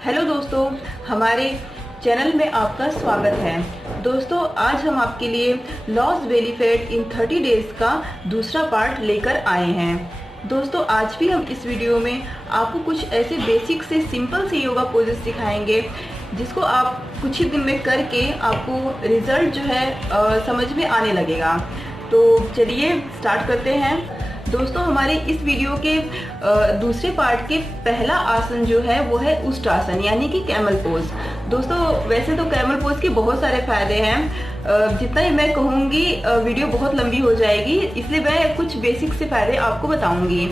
Hello दोस्तों, हमारे channel में आपका स्वागत है। दोस्तों, आज हम आपके लिए loss belly fat in 30 days का दूसरा पार्ट लेकर आए हैं। दोस्तों, आज भी हम इस वीडियो में आपको कुछ ऐसे बेसिक से सिंपल से योगा पोजेस दिखाएंगे जिसको आप कुछ ही दिन में करके आपको रिजल्ट जो है समझ में आने लगेगा। तो चलिए स्टार्ट करते हैं। दोस्तों, हमारे इस वीडियो के दूसरे पार्ट के पहला आसन जो है वो है उष्ट्रासन यानी कि कैमल पोज। दोस्तों, वैसे तो कैमल पोज के बहुत सारे फायदे हैं, जितना ही मैं कहूँगी वीडियो बहुत लंबी हो जाएगी, इसलिए मैं कुछ बेसिक से फायदे आपको बताऊंगी।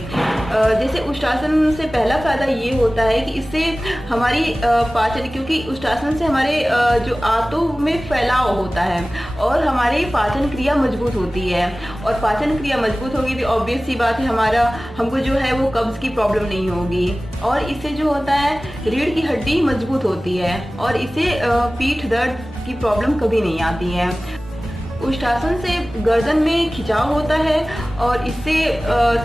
जैसे उष्ट्रासन से पहला फायदा ये होता है कि इससे हमारी पाचन, क्योंकि उष्ट्रासन से हमारे जो आंतों में फैलाव होता है और हमारी पाचन क्रिया मजबूत होती है, और पाचन क्रिया मजबूत होगी तो ऑब्वियस सी बात है हमको जो है वो कब्ज की प्रॉब्लम नहीं होगी। और इससे जो होता है रीढ़ की हड्डी मजबूत होती है और इससे पीठ दर्द की प्रॉब्लम कभी नहीं आती है। उष्ट्रासन से गर्दन में खिंचाव होता है और इससे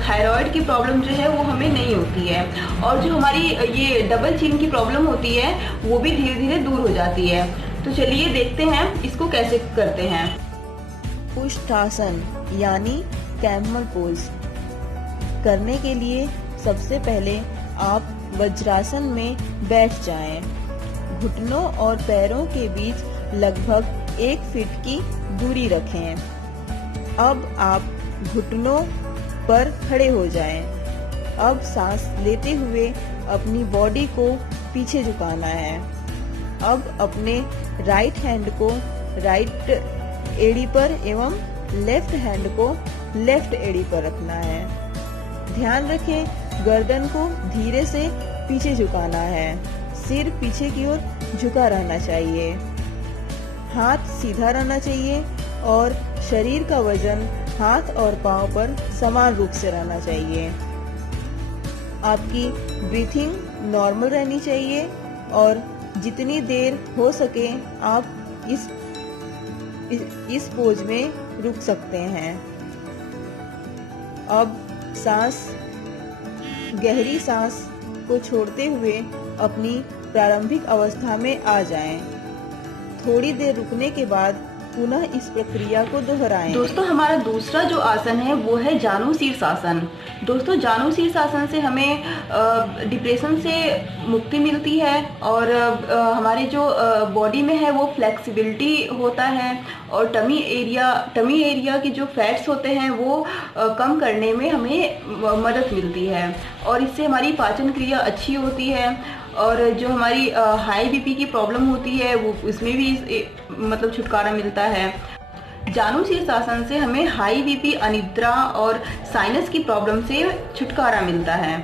थायराइड की प्रॉब्लम जो है वो हमें नहीं होती है, और जो हमारी ये डबल चिन की प्रॉब्लम होती है वो भी धीरे धीरे दूर हो जाती है। तो चलिए देखते हैं इसको कैसे करते हैं। उष्ट्रासन यानी कैमल पोज करने के लिए सबसे पहले आप वज्रासन में बैठ जाएं। घुटनों और पैरों के बीच लगभग 1 फीट की दूरी रखें। अब आप घुटनों पर खड़े हो जाएं। अब सांस लेते हुए अपनी बॉडी को पीछे झुकाना है। अब अपने राइट हैंड को राइट एड़ी पर एवं लेफ्ट हैंड को लेफ्ट एड़ी पर रखना है। ध्यान रखें, गर्दन को धीरे से पीछे झुकाना है। सिर पीछे की ओर झुका रहना चाहिए। हाथ सीधा रहना चाहिए और शरीर का वजन हाथ और पांव पर समान रूप से रहना चाहिए। आपकी ब्रीथिंग नॉर्मल रहनी चाहिए और जितनी देर हो सके आप इस पोज में रुक सकते हैं। अब गहरी सांस को छोड़ते हुए अपनी प्रारंभिक अवस्था में आ जाएं। थोड़ी देर रुकने के बाद पुनः इस प्रक्रिया को दोहराएं। दोस्तों, हमारा दूसरा जो आसन है वो है जानु शीर्षासन। दोस्तों, जानु शीर्षासन से हमें डिप्रेशन से मुक्ति मिलती है और हमारे जो बॉडी में है वो फ्लेक्सिबिलिटी होता है, और टमी एरिया के जो फैट्स होते हैं वो कम करने में हमें मदद मिलती है, और इससे हमारी पाचन क्रिया अच्छी होती है, और जो हमारी हाई बीपी की प्रॉब्लम होती है वो उसमें भी मतलब छुटकारा मिलता है। जानु शीर्षासन से हमें हाई बीपी, अनिद्रा और साइनस की प्रॉब्लम से छुटकारा मिलता है।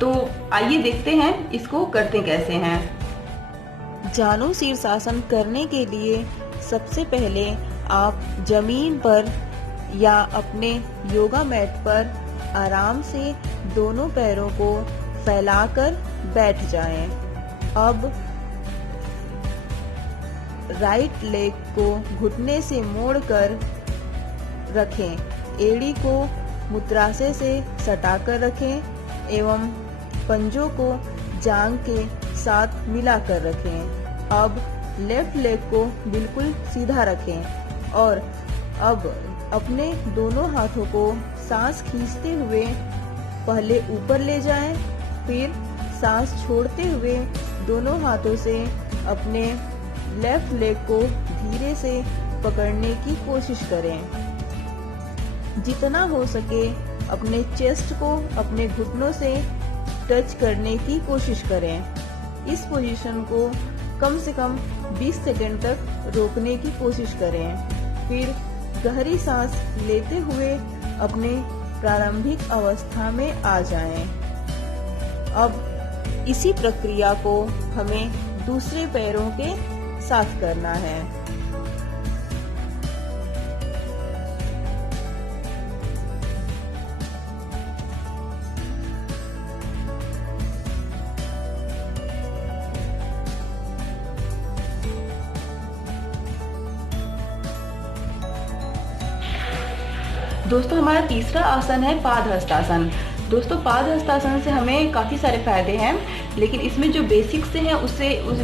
तो आइए देखते हैं इसको करते कैसे हैं। जानु शीर्षासन करने के लिए सबसे पहले आप जमीन पर या अपने योगा मैट पर आराम से दोनों पैरों को फैलाकर बैठ जाएं। अब राइट लेग को घुटने से मोड़कर रखें। एड़ी को मूत्राशय से सटाकर रखें एवं पंजों को जांघ के साथ मिलाकर रखें। अब लेफ्ट लेग को बिल्कुल सीधा रखें और अब अपने दोनों हाथों को सांस खींचते हुए पहले ऊपर ले जाएं, फिर सांस छोड़ते हुए दोनों हाथों से अपने लेफ्ट लेग को धीरे से पकड़ने की कोशिश करें। जितना हो सके अपने चेस्ट को अपने घुटनों से टच करने की कोशिश करें। इस पोजीशन को कम से कम 20 सेकंड तक रोकने की कोशिश करें। फिर गहरी सांस लेते हुए अपने प्रारंभिक अवस्था में आ जाएं। अब इसी प्रक्रिया को हमें दूसरे पैरों के साथ करना है। दोस्तों, हमारा तीसरा आसन है पाद हस्तासन। दोस्तों, पाद हस्तासन से हमें काफ़ी सारे फायदे हैं। लेकिन इसमें जो बेसिक्स से हैं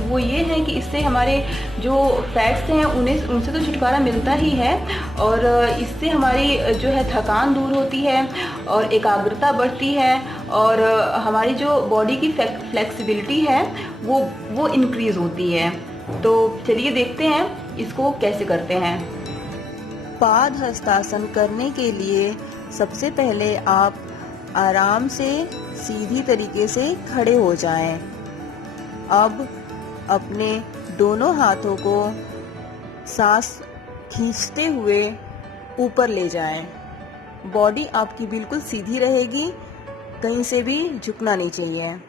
वो ये है कि इससे हमारे जो फैट्स हैं उनसे तो छुटकारा मिलता ही है, और इससे हमारी जो है थकान दूर होती है और एकाग्रता बढ़ती है, और हमारी जो बॉडी की फ्लेक्सिबिलिटी है वो इंक्रीज़ होती है। तो चलिए देखते हैं इसको कैसे करते हैं। पाद हस्तासन करने के लिए सबसे पहले आप आराम से सीधी तरीके से खड़े हो जाएं। अब अपने दोनों हाथों को सांस खींचते हुए ऊपर ले जाएं। बॉडी आपकी बिल्कुल सीधी रहेगी, कहीं से भी झुकना नहीं चाहिए।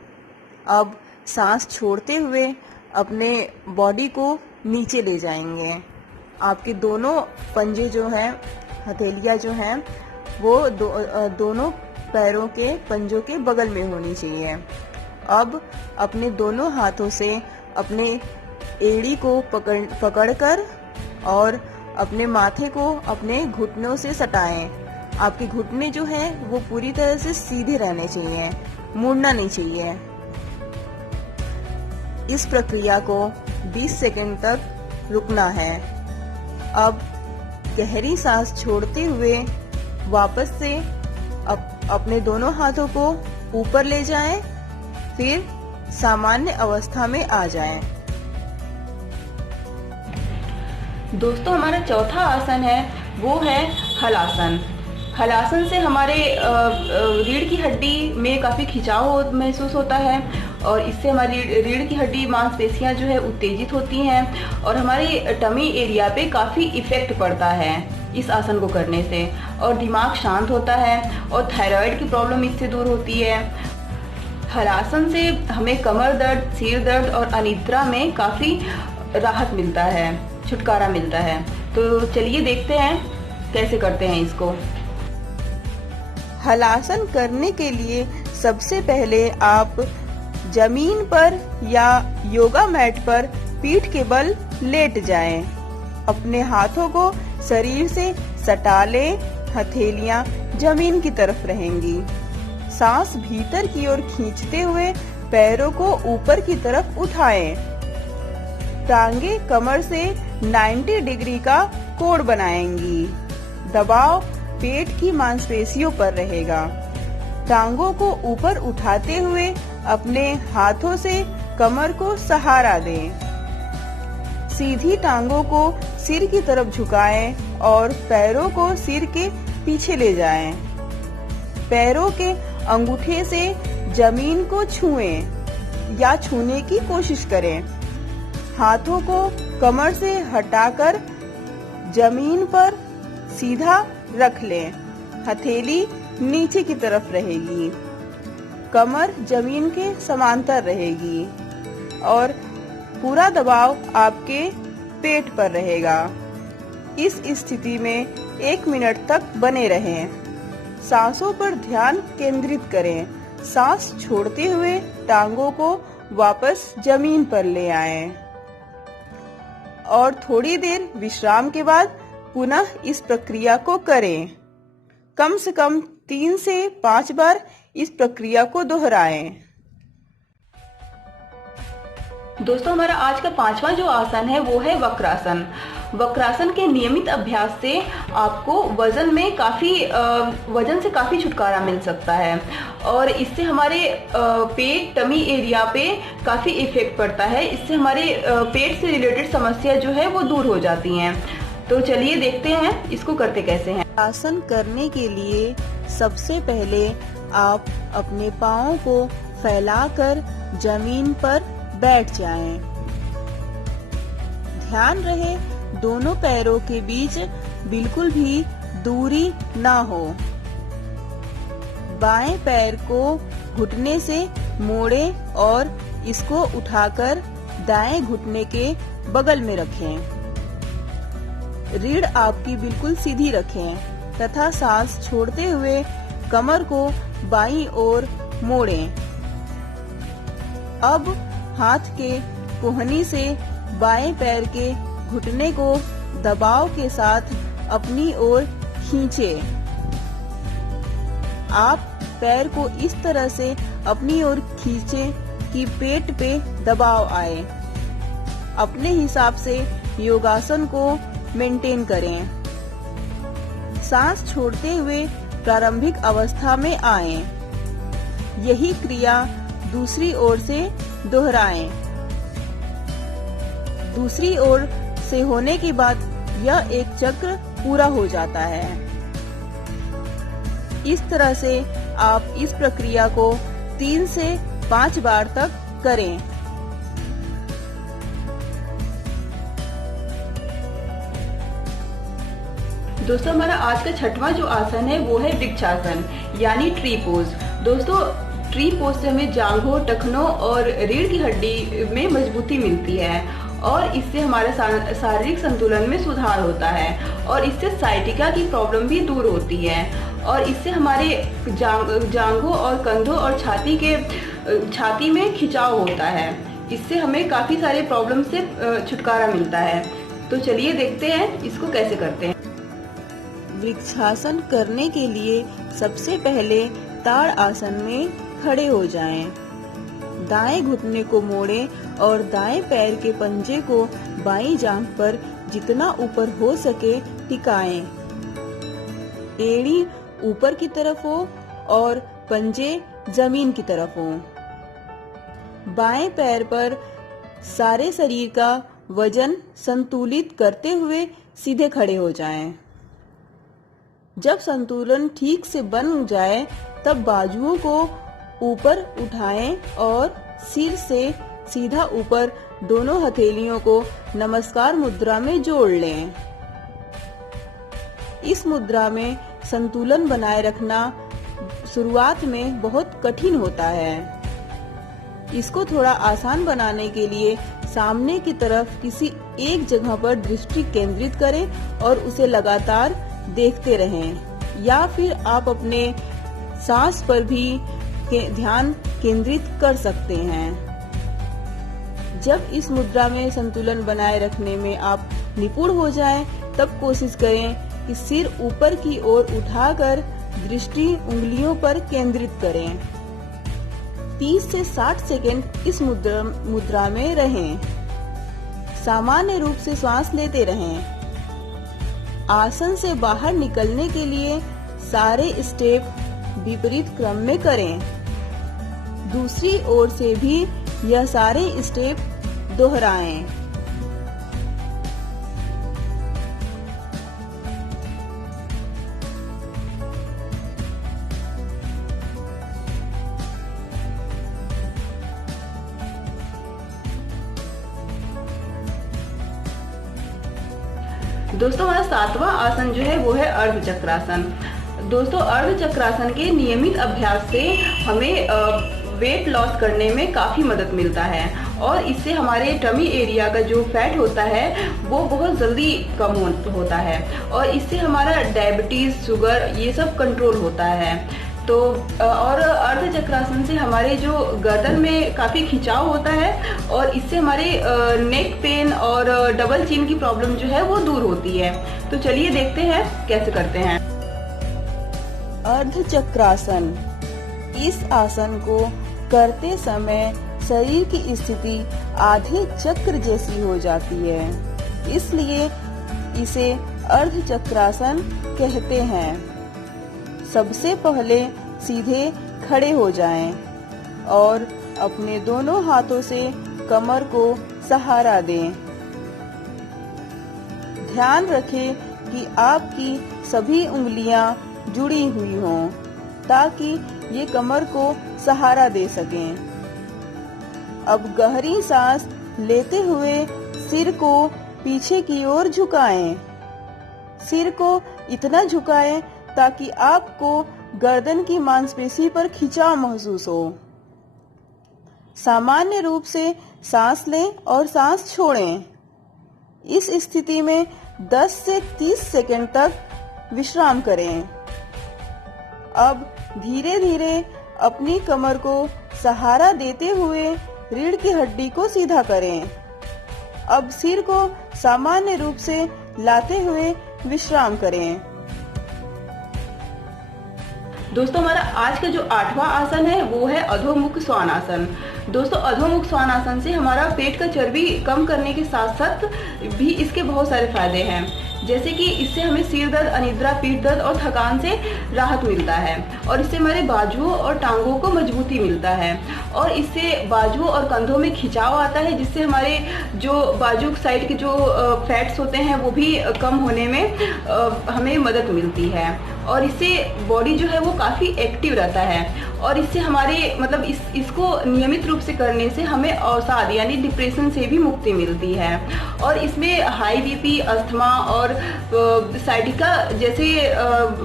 अब सांस छोड़ते हुए अपने बॉडी को नीचे ले जाएंगे। आपके दोनों पंजे जो हैं, हथेलियाँ जो हैं, वो दोनों पैरों के पंजों के बगल में होनी चाहिए। अब अपने दोनों हाथों से अपने एड़ी को पकड़कर और अपने माथे को अपने घुटनों से सटाएं। आपके घुटने जो हैं वो पूरी तरह से सीधे रहने चाहिए, मुड़ना नहीं चाहिए। इस प्रक्रिया को 20 सेकंड तक रुकना है। अब गहरी सांस छोड़ते हुए वापस से अपने दोनों हाथों को ऊपर ले जाएं, फिर सामान्य अवस्था में आ जाएं। दोस्तों, हमारा चौथा आसन है वो है हलासन। हलासन से हमारे रीढ़ की हड्डी में काफ़ी खिंचाव महसूस होता है, और इससे हमारी रीढ़ की हड्डी मांसपेशियां जो है उत्तेजित होती हैं, और हमारे टमी एरिया पे काफ़ी इफ़ेक्ट पड़ता है इस आसन को करने से, और दिमाग शांत होता है, और थायराइड की प्रॉब्लम इससे दूर होती है। हलासन से हमें कमर दर्द, सिर दर्द और अनिद्रा में काफ़ी राहत मिलता है, छुटकारा मिलता है। तो चलिए देखते हैं कैसे करते हैं इसको। हलासन करने के लिए सबसे पहले आप जमीन पर या योगा मैट पर पीठ के बल लेट जाएं। अपने हाथों को शरीर से सटा लें, हथेलियां जमीन की तरफ रहेंगी। सांस भीतर की ओर खींचते हुए पैरों को ऊपर की तरफ उठाएं। टांगे कमर से 90 डिग्री का कोण बनाएंगी। दबाव पेट की मांसपेशियों पर रहेगा। टांगों को ऊपर उठाते हुए अपने हाथों से कमर को सहारा दें। सीधी टांगों को सिर की तरफ झुकाएं और पैरों को सिर के पीछे ले जाएं। पैरों के अंगूठे से जमीन को छुएं या छूने की कोशिश करें। हाथों को कमर से हटाकर जमीन पर सीधा रख लें। हथेली नीचे की तरफ रहेगी, कमर जमीन के समांतर रहेगी, और पूरा दबाव आपके पेट पर रहेगा। इस स्थिति में 1 मिनट तक बने रहें। सांसों पर ध्यान केंद्रित करें। सांस छोड़ते हुए टांगों को वापस जमीन पर ले आएं, और थोड़ी देर विश्राम के बाद पुनः इस प्रक्रिया को करें। कम से कम 3 से 5 बार इस प्रक्रिया को दोहराएं। दोस्तों, हमारा आज का 5वां जो आसन है वो है वक्रासन। वक्रासन के नियमित अभ्यास से आपको वजन से काफ़ी छुटकारा मिल सकता है, और इससे हमारे पेट, टमी एरिया पे काफ़ी इफेक्ट पड़ता है। इससे हमारे पेट से रिलेटेड समस्या जो है वो दूर हो जाती हैं। तो चलिए देखते हैं इसको करते कैसे हैं। आसन करने के लिए सबसे पहले आप अपने पाँव को फैलाकर जमीन पर बैठ जाएं। ध्यान रहे दोनों पैरों के बीच बिल्कुल भी दूरी ना हो। बाएं पैर को घुटने से मोड़ें और इसको उठाकर दाएं घुटने के बगल में रखें। रीढ़ आपकी बिल्कुल सीधी रखें तथा सांस छोड़ते हुए कमर को बाईं ओर मोड़ें। अब हाथ के कोहनी से बाएं पैर के घुटने को दबाव के साथ अपनी ओर खींचें। आप पैर को इस तरह से अपनी ओर खींचें कि पेट पे दबाव आए। अपने हिसाब से योगासन को मेंटेन करें। सांस छोड़ते हुए प्रारंभिक अवस्था में आएं। यही क्रिया दूसरी ओर से दोहराएं। दूसरी ओर से होने के बाद यह एक चक्र पूरा हो जाता है। इस तरह से आप इस प्रक्रिया को 3 से 5 बार तक करें। दोस्तों हमारा आज का छठवां जो आसन है वो है वृक्षासन यानी ट्री पोज। दोस्तों ट्री पोज से हमें जांघों, टखनों और रीढ़ की हड्डी में मजबूती मिलती है और इससे हमारे शारीरिक संतुलन में सुधार होता है और इससे साइटिका की प्रॉब्लम भी दूर होती है और इससे हमारे जांघों और कंधों और छाती में खिंचाव होता है। इससे हमें काफी सारे प्रॉब्लम से छुटकारा मिलता है। तो चलिए देखते हैं इसको कैसे करते हैं। वृक्षासन करने के लिए सबसे पहले ताड़ आसन में खड़े हो जाएं। दाएं घुटने को मोड़ें और दाएं पैर के पंजे को बाईं जांघ पर जितना ऊपर हो सके टिकाएं। एड़ी ऊपर की तरफ हो और पंजे जमीन की तरफ हो। बाएं पैर पर सारे शरीर का वजन संतुलित करते हुए सीधे खड़े हो जाएं। जब संतुलन ठीक से बन जाए तब बाजुओं को ऊपर उठाएं और सिर से सीधा ऊपर दोनों हथेलियों को नमस्कार मुद्रा में जोड़ लें। इस मुद्रा में संतुलन बनाए रखना शुरुआत में बहुत कठिन होता है। इसको थोड़ा आसान बनाने के लिए सामने की तरफ किसी एक जगह पर दृष्टि केंद्रित करें और उसे लगातार देखते रहें या फिर आप अपने सांस पर भी ध्यान केंद्रित कर सकते हैं। जब इस मुद्रा में संतुलन बनाए रखने में आप निपुण हो जाएं, तब कोशिश करें कि सिर ऊपर की ओर उठाकर दृष्टि उंगलियों पर केंद्रित करें। 30 से 60 सेकंड इस मुद्रा में रहें। सामान्य रूप से सांस लेते रहें। आसन से बाहर निकलने के लिए सारे स्टेप विपरीत क्रम में करें। दूसरी ओर से भी यह सारे स्टेप दोहराएं। दोस्तों हमारा 7वां आसन जो है वो है अर्ध चक्रासन। दोस्तों अर्ध चक्रासन के नियमित अभ्यास से हमें वेट लॉस करने में काफ़ी मदद मिलता है और इससे हमारे टमी एरिया का जो फैट होता है वो बहुत जल्दी कम होता है और इससे हमारा डायबिटीज़, शुगर ये सब कंट्रोल होता है। तो और अर्ध चक्रासन से हमारे जो गर्दन में काफ़ी खिंचाव होता है और इससे हमारे नेक पेन और डबल चिन की प्रॉब्लम जो है वो दूर होती है। तो चलिए देखते हैं कैसे करते हैं। अर्ध चक्रासन। इस आसन को करते समय शरीर की स्थिति आधे चक्र जैसी हो जाती है, इसलिए इसे अर्ध चक्रासन कहते हैं। सबसे पहले सीधे खड़े हो जाएं और अपने दोनों हाथों से कमर को सहारा दें। ध्यान रखें कि आपकी सभी उंगलियां जुड़ी हुई हों ताकि ये कमर को सहारा दे सकें। अब गहरी सांस लेते हुए सिर को पीछे की ओर झुकाएं। सिर को इतना झुकाएं ताकि आपको गर्दन की मांसपेशी पर खिंचाव महसूस हो। सामान्य रूप से सांस लें और सांस छोड़ें। इस स्थिति में 10 से 30 सेकंड तक विश्राम करें। अब धीरे धीरे अपनी कमर को सहारा देते हुए रीढ़ की हड्डी को सीधा करें। अब सिर को सामान्य रूप से लाते हुए विश्राम करें। दोस्तों हमारा आज का जो 8वां आसन है वो है अधोमुख स्वानासन। दोस्तों अधोमुख श्वानासन से हमारा पेट का चर्बी कम करने के साथ साथ भी इसके बहुत सारे फायदे हैं, जैसे कि इससे हमें सिर दर्द, अनिद्रा, पीठ दर्द और थकान से राहत मिलता है, और इससे हमारे बाजुओं और टांगों को मजबूती मिलता है, और इससे बाजुओं और कंधों में खिंचाव आता है, जिससे हमारे जो बाजू साइड के जो फैट्स होते हैं वो भी कम होने में हमें मदद मिलती है, और इससे बॉडी जो है वो काफ़ी एक्टिव रहता है, और इससे हमारे मतलब इसको नियमित रूप से करने से हमें अवसाद यानी डिप्रेशन से भी मुक्ति मिलती है, और इसमें हाई बीपी, अस्थमा और साइटिका जैसे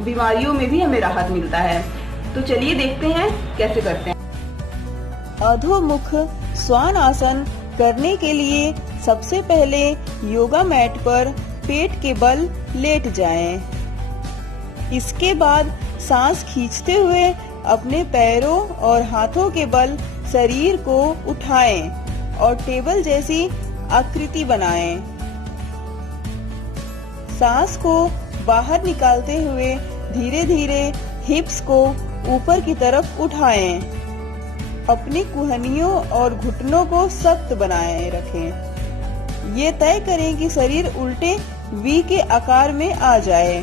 बीमारियों में भी हमें राहत मिलता है। तो चलिए देखते हैं कैसे करते हैं। अधोमुख श्वान आसन करने के लिए सबसे पहले योगा मैट पर पेट के बल लेट जाएं। इसके बाद सांस खींचते हुए अपने पैरों और हाथों के बल शरीर को उठाएं और टेबल जैसी आकृति बनाएं। सांस को बाहर निकालते हुए धीरे धीरे हिप्स को ऊपर की तरफ उठाएं। अपनी कुहनियों और घुटनों को सख्त बनाए रखें। ये तय करें कि शरीर उल्टे वी के आकार में आ जाए।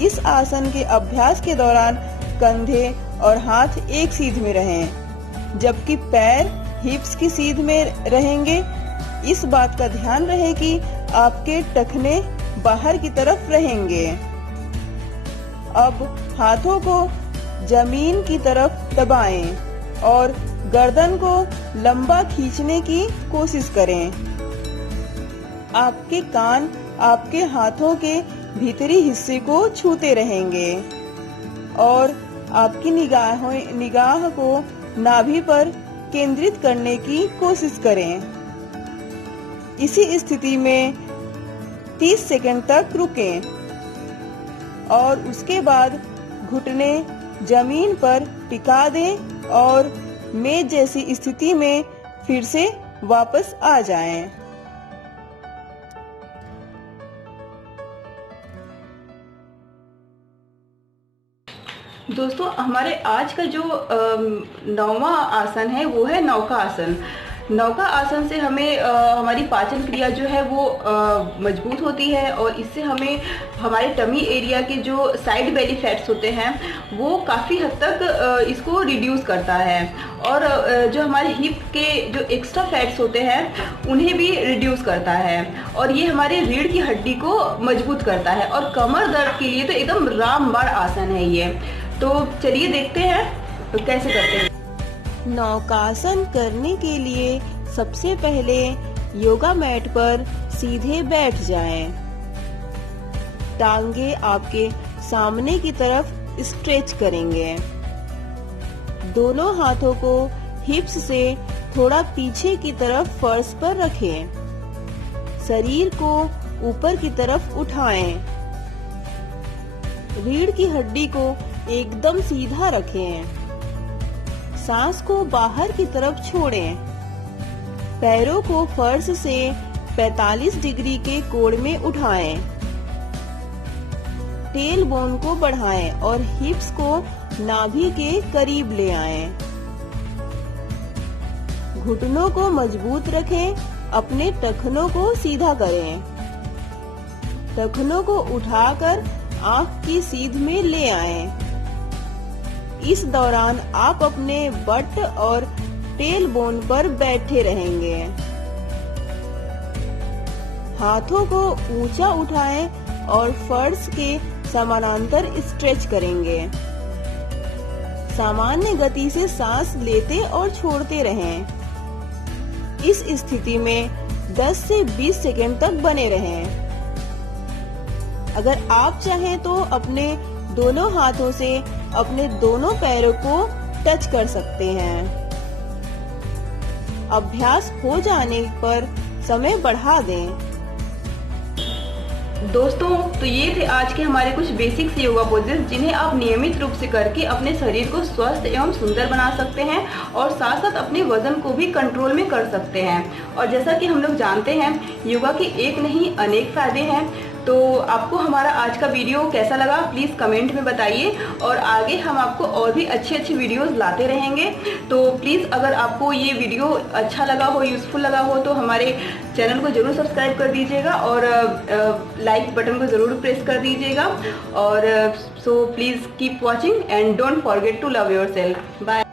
इस आसन के अभ्यास के दौरान कंधे और हाथ एक सीध में रहें, जबकि पैर हिप्स की सीध में रहेंगे। इस बात का ध्यान रहे कि आपके टखने बाहर की तरफ रहेंगे। अब हाथों को जमीन की तरफ दबाएं और गर्दन को लंबा खींचने की कोशिश करें। आपके कान आपके हाथों के भीतरी हिस्से को छूते रहेंगे और आपकी निगाह को नाभि पर केंद्रित करने की कोशिश करें। इसी स्थिति में 30 सेकंड तक रुकें और उसके बाद घुटने जमीन पर टिका दें और मेज जैसी स्थिति में फिर से वापस आ जाएं। दोस्तों हमारे आज का जो 9वां आसन है वो है नौका आसन। नौका आसन से हमें हमारी पाचन क्रिया जो है वो मजबूत होती है, और इससे हमें हमारे टमी एरिया के जो साइड बेली फैट्स होते हैं वो काफ़ी हद तक इसको रिड्यूस करता है, और जो हमारे हिप के जो एक्स्ट्रा फैट्स होते हैं उन्हें भी रिड्यूस करता है, और ये हमारे रीढ़ की हड्डी को मजबूत करता है, और कमर दर्द के लिए तो एकदम रामबाण आसन है ये। तो चलिए देखते हैं तो कैसे करते हैं। नौकासन करने के लिए सबसे पहले योगा मैट पर सीधे बैठ जाएं। टांगे आपके सामने की तरफ स्ट्रेच करेंगे। दोनों हाथों को हिप्स से थोड़ा पीछे की तरफ फर्श पर रखें। शरीर को ऊपर की तरफ उठाएं। रीढ़ की हड्डी को एकदम सीधा रखें। सांस को बाहर की तरफ छोड़ें। पैरों को फर्श से 45 डिग्री के कोण में उठाएं। टेल बोन को बढ़ाएं और हिप्स को नाभि के करीब ले आएं। घुटनों को मजबूत रखें। अपने टखनों को सीधा करें। टखनों को उठाकर आंख की सीध में ले आएं। इस दौरान आप अपने बट और टेल बोन पर बैठे रहेंगे। हाथों को ऊंचा उठाएं और फर्श के समानांतर स्ट्रेच करेंगे। सामान्य गति से सांस लेते और छोड़ते रहें। इस स्थिति में 10 से 20 सेकंड तक बने रहें। अगर आप चाहें तो अपने दोनों हाथों से अपने दोनों पैरों को टच कर सकते हैं। अभ्यास हो जाने पर समय बढ़ा दें। दोस्तों तो ये थे आज के हमारे कुछ बेसिक्स योगा पोजेस, जिन्हें आप नियमित रूप से करके अपने शरीर को स्वस्थ एवं सुंदर बना सकते हैं, और साथ साथ अपने वजन को भी कंट्रोल में कर सकते हैं। और जैसा कि हम लोग जानते हैं योगा के एक नहीं अनेक फायदे हैं। तो आपको हमारा आज का वीडियो कैसा लगा प्लीज़ कमेंट में बताइए, और आगे हम आपको और भी अच्छी अच्छी वीडियोस लाते रहेंगे। तो प्लीज़ अगर आपको ये वीडियो अच्छा लगा हो, यूज़फुल लगा हो, तो हमारे चैनल को ज़रूर सब्सक्राइब कर दीजिएगा और लाइक बटन को ज़रूर प्रेस कर दीजिएगा। और so please keep watching and don't forget to love yourself. Bye.